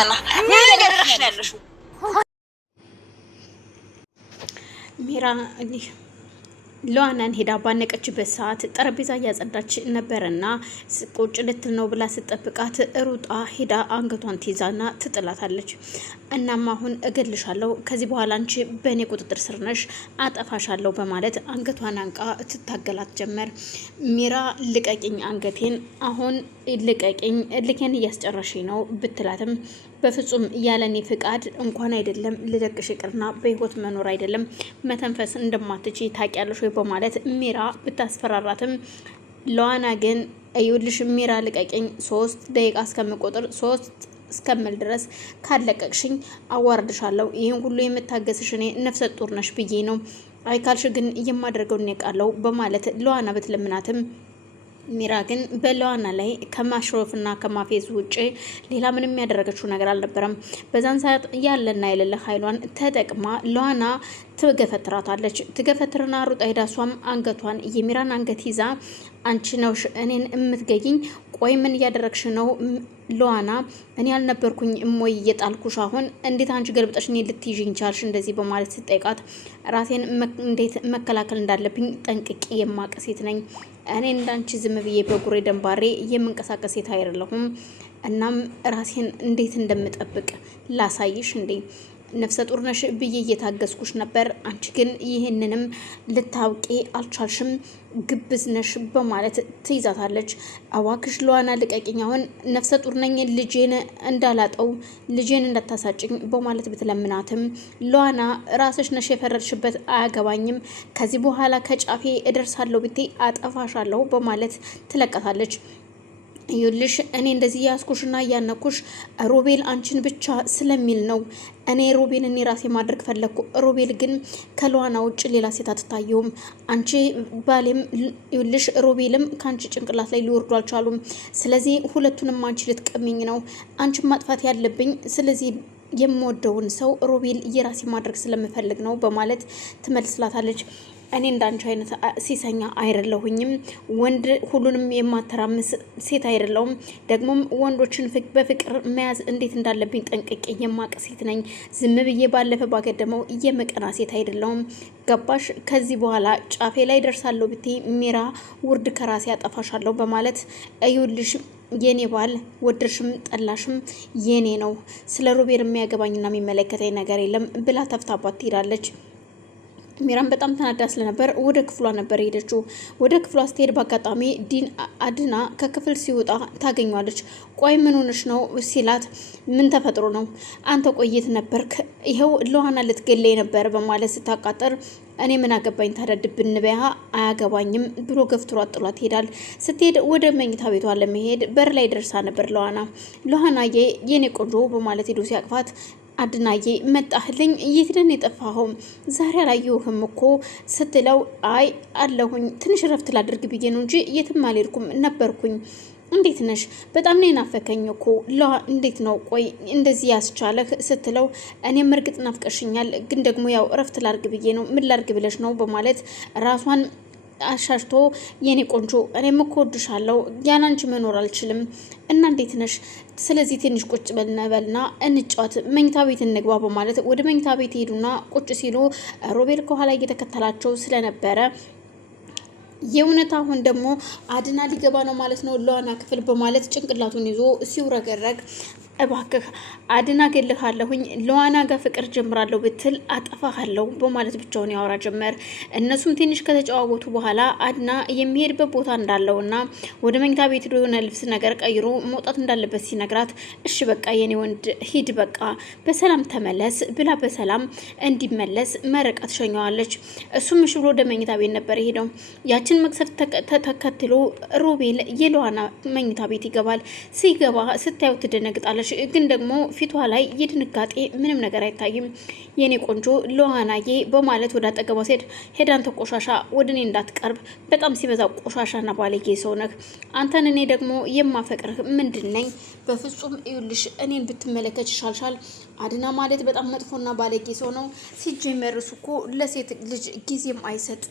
ሉአና ምን ያደረግሽ ነው ያለሽው? ሚራ ሉአናን ሄዳ ባነቀችበት ሰዓት ጠረጴዛ እያጸዳች ነበርና ቁጭ ልትል ነው ብላ ስጠብቃት ሩጣ ሄዳ አንገቷን ትይዛና ትጥላታለች። እናም አሁን እገልሻለሁ፣ ከዚህ በኋላ አንቺ በእኔ ቁጥጥር ስር ነሽ፣ አጠፋሻለሁ በማለት አንገቷን አንቃ ትታገላት ጀመር። ሚራ ልቀቂኝ፣ አንገቴን አሁን ልቀቂኝ፣ ልኬን እያስጨረሽኝ ነው ብትላትም በፍጹም ያለኔ ፍቃድ እንኳን አይደለም ልለቅሽ ይቅርና በህይወት መኖር አይደለም መተንፈስ እንደማትች ታውቂያለሽ ወይ በማለት ሚራ ብታስፈራራትም ሉአና ግን እዩልሽ ሚራ ልቀቂኝ፣ 3 ደቂቃ እስከምቆጥር 3 እስከምል ድረስ ካለቀቅሽኝ አዋርድሻለሁ። ይህን ሁሉ የምታገስሽ እኔ ነፍሰ ጡር ነሽ ብዬ ነው። አይካልሽ ግን የማደርገውን ያውቃለሁ በማለት ሉአና ብትለምናትም ሚራ ግን በሉአና ላይ ከማሽሮፍና ከማፌዝ ውጭ ሌላ ምንም ያደረገችው ነገር አልነበረም። በዛን ሰዓት ያለና የሌለ ኃይሏን ተጠቅማ ሉአና ትገፈትራታለች። ትገፈትርና ሩጣ ሄዳ እሷም አንገቷን የሚራን አንገት ይዛ አንቺ ነሽ እኔን እምትገይኝ? ቆይ ምን እያደረግሽ ነው ሉአና? እኔ ያልነበርኩኝ እሞይ እየጣልኩሽ አሁን እንዴት አንቺ ገልብጠሽ እኔ ልትይዥኝ ቻልሽ? እንደዚህ በማለት ስጠይቃት ራሴን እንዴት መከላከል እንዳለብኝ ጠንቅቄ የማውቅ ሴት ነኝ። እኔ እንዳንቺ ዝም ብዬ በጉሬ ደንባሬ የምንቀሳቀስ ሴት አይደለሁም። እናም ራሴን እንዴት እንደምጠብቅ ላሳይሽ እንዴ? ነፍሰ ጡር ነሽ ብዬ እየታገስኩሽ ነበር። አንቺ ግን ይህንንም ልታውቂ አልቻልሽም፣ ግብዝ ነሽ በማለት ትይዛታለች። እባክሽ ሉአና ልቀቂኝ፣ አሁን ነፍሰ ጡር ነኝ፣ ልጄን እንዳላጠው፣ ልጄን እንዳታሳጭኝ በማለት ብትለምናትም ሉአና ራስሽ ነሽ የፈረድሽበት፣ አያገባኝም፣ ከዚህ በኋላ ከጫፌ እደርሳለሁ ብቴ አጠፋሻለሁ በማለት ትለቀታለች። ይኸውልሽ እኔ እንደዚህ ያስኩሽና እያነኩሽ ሮቤል አንቺን ብቻ ስለሚል ነው። እኔ ሮቤል እኔ ራሴ ማድረግ ፈለግኩ። ሮቤል ግን ከሉአና ውጭ ሌላ ሴት አትታየውም። አንቺ ባሌም ይኸውልሽ ሮቤልም ከአንቺ ጭንቅላት ላይ ሊወርዱ አልቻሉም። ስለዚህ ሁለቱንም አንቺ ልትቀሚኝ ነው። አንቺን ማጥፋት ያለብኝ ስለዚህ የምወደውን ሰው ሮቤል የራሴ ማድረግ ስለምፈልግ ነው በማለት ትመልስላታለች። እኔ እንዳንቺ አይነት ሲሰኛ አይደለሁኝም። ወንድ ሁሉንም የማተራምስ ሴት አይደለሁም። ደግሞም ወንዶችን በፍቅር መያዝ እንዴት እንዳለብኝ ጠንቅቄ የማቅ ሴት ነኝ። ዝም ብዬ ባለፈ ባገደመው የመቀና ሴት አይደለሁም። ገባሽ? ከዚህ በኋላ ጫፌ ላይ ደርሳለሁ ብቴ ሚራ ውርድ ከራሴ ያጠፋሻለሁ በማለት እዩልሽ የኔ ባል ወድርሽም ጠላሽም የኔ ነው። ስለ ሮቤል የሚያገባኝና የሚመለከተኝ ነገር የለም ብላ ተፍታባት ትሄዳለች። ሚራን በጣም ተናዳ ስለነበር ወደ ክፍሏ ነበር ሄደችው። ወደ ክፍሏ ስትሄድ በአጋጣሚ ዲን አድና ከክፍል ሲወጣ ታገኘዋለች። ቆይ ምን ሆነሽ ነው ሲላት ምን ተፈጥሮ ነው? አንተ ቆየት ነበርክ? ይኸው ሉአና ልትገለይ ነበር በማለት ስታቃጠር እኔ ምን አገባኝ ታዲያ ድብን በያ አያገባኝም ብሎ ገፍትሯት ጥሏት ይሄዳል። ስትሄድ ወደ መኝታ ቤቷ ለመሄድ በር ላይ ደርሳ ነበር ሉአናዬ የኔ ቆንጆ በማለት ሄዶ ሲያቅፋት አድናዬ መጣህልኝ? የት ደን የጠፋኸው? ዛሬ አላየሁህም እኮ ስትለው አይ አለሁኝ ትንሽ ረፍት ላድርግ ብዬ ነው እንጂ የትም አልሄድኩም ነበርኩኝ። እንዴት ነሽ? በጣም ነው ናፈከኝ እኮ እንዴት ነው ቆይ እንደዚህ ያስቻለህ ስትለው እኔም እርግጥ ናፍቀሽኛል፣ ግን ደግሞ ያው ረፍት ላድርግ ብዬ ነው። ምን ላድርግ ብለሽ ነው በማለት ራሷን አሻሽቶ የኔ ቆንጆ እኔም እኮ እወድሻለሁ፣ ያላንቺ መኖር አልችልም እና እንዴት ነሽ? ስለዚህ ትንሽ ቁጭ በልና እንጫወት፣ መኝታ ቤት እንግባ በማለት ወደ መኝታ ቤት ሄዱና ቁጭ ሲሉ ሮቤል ከኋላ እየተከተላቸው ስለነበረ የእውነት አሁን ደግሞ አድና ሊገባ ነው ማለት ነው ሉአና ክፍል በማለት ጭንቅላቱን ይዞ ሲውረገረግ እባክህ አድና ገልሃለሁኝ ሉአና ጋር ፍቅር ጀምራለሁ ብትል አጠፋሃለሁ በማለት ብቻውን ያወራ ጀመር። እነሱም ትንሽ ከተጨዋወቱ በኋላ አድና የሚሄድበት ቦታ እንዳለውና ወደ መኝታ ቤት የሆነ ልብስ ነገር ቀይሮ መውጣት እንዳለበት ሲነግራት እሺ በቃ የኔ ወንድ ሂድ በቃ በሰላም ተመለስ ብላ በሰላም እንዲመለስ መረቃ ትሸኘዋለች። እሱም እሺ ብሎ ወደ መኝታ ቤት ነበር የሄደው። ያችን መቅሰፍት ተከትሎ ሮቤል የሉአና መኝታ ቤት ይገባል። ሲገባ ስታየው ትደነግጣለች። ግን ደግሞ ፊቷ ላይ የድንጋጤ ምንም ነገር አይታይም። የኔ ቆንጆ ሉአናዬ በማለት ወደ አጠገቧ ሴት ሄዳን ተቆሻሻ ወደ እኔ እንዳትቀርብ፣ በጣም ሲበዛ ቆሻሻና ባለጌ ሰው ነህ። አንተን እኔ ደግሞ የማፈቅርህ ምንድን ነኝ? በፍጹም ይኸውልሽ እኔን ብትመለከች ይሻልሻል። አድና ማለት በጣም መጥፎና ባለጌ ሰው ነው። ሲጀመር እሱ እኮ ለሴት ልጅ ጊዜም አይሰጥ።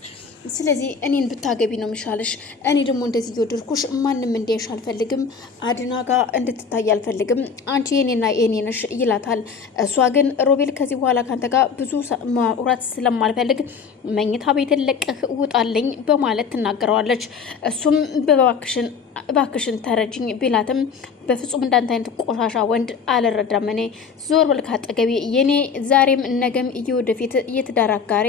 ስለዚህ እኔን ብታገቢ ነው የሚሻለሽ። እኔ ደግሞ እንደዚህ እየወደድኩሽ ማንም እንዲያይሽ አልፈልግም። አድና ጋር እንድትታይ አልፈልግም። አንቺ የኔና የኔ ነሽ ይላታል። እሷ ግን ሮቤል ከዚህ በኋላ ካንተ ጋር ብዙ ማውራት ስለማልፈልግ መኝታ ቤትን ለቀህ ውጣልኝ በማለት ትናገረዋለች። እሱም እባክሽን ተረጅኝ ቢላትም በፍጹም እንዳንተ አይነት ቆሻሻ ወንድ አልረዳም። እኔ ዞር በል ካጠገቤ። የኔ ዛሬም ነገም እየወደፊት የትዳር አጋሬ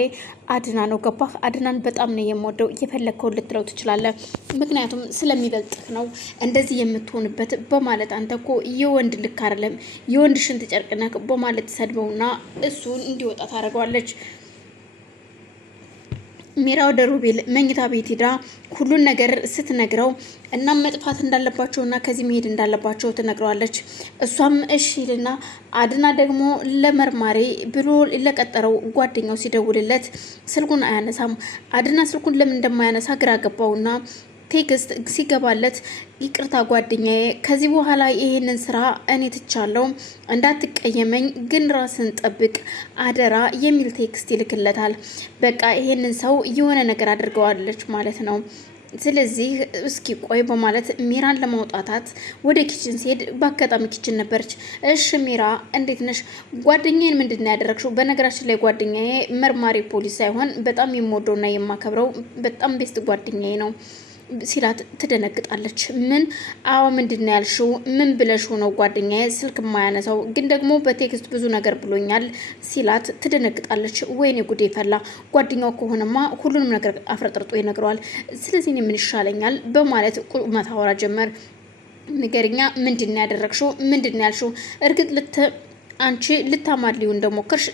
አድና ነው። ገባህ? አድናን በጣም ነው የምወደው። የፈለግከውን ልትለው ትችላለህ፣ ምክንያቱም ስለሚበልጥህ ነው እንደዚህ የምትሆንበት በማለት አንተ እኮ የወንድ ልክ አይደለም የወንድ ሽንት ጨርቅ ነህ በማለት ሰድበውና እሱን እንዲወጣ ታደርገዋለች። ሚራ ወደ ሮቤል መኝታ ቤት ሄዳ ሁሉን ነገር ስትነግረው እናም መጥፋት እንዳለባቸውና ከዚህ መሄድ እንዳለባቸው ትነግረዋለች። እሷም እሺ ይልና አድና ደግሞ ለመርማሪ ብሎ ለቀጠረው ጓደኛው ሲደውልለት ስልኩን አያነሳም። አድና ስልኩን ለምን እንደማያነሳ ግራ ገባውና ቴክስት ሲገባለት ይቅርታ ጓደኛዬ፣ ከዚህ በኋላ ይሄንን ስራ እኔ ትቻለሁ፣ እንዳትቀየመኝ ግን ራስን ጠብቅ አደራ የሚል ቴክስት ይልክለታል። በቃ ይሄንን ሰው የሆነ ነገር አድርገዋለች ማለት ነው። ስለዚህ እስኪ ቆይ በማለት ሚራን ለማውጣታት ወደ ኪችን ሲሄድ በአጋጣሚ ኪችን ነበረች። እሺ ሚራ እንዴት ነሽ? ጓደኛዬን ምንድን ነው ያደረግሽው? በነገራችን ላይ ጓደኛዬ መርማሪ ፖሊስ ሳይሆን በጣም የምወደውና የማከብረው በጣም ቤስት ጓደኛዬ ነው ሲላት ትደነግጣለች። ምን? አዎ ምንድን ነው ያልሽው? ምን ብለሽው ነው ጓደኛዬ ስልክ የማያነሳው? ግን ደግሞ በቴክስት ብዙ ነገር ብሎኛል ሲላት ትደነግጣለች። ወይኔ ጉዴ ፈላ። ጓደኛው ከሆነማ ሁሉንም ነገር አፍረጥርጦ ይነግረዋል። ስለዚህ እኔ ምን ይሻለኛል በማለት ቁመት አወራ ጀመር። ንገርኛ፣ ምንድን ነው ያደረግሽው? ምንድን ነው ያልሽው? እርግጥ አንቺ ልታማልዩ እንደሞከርሽ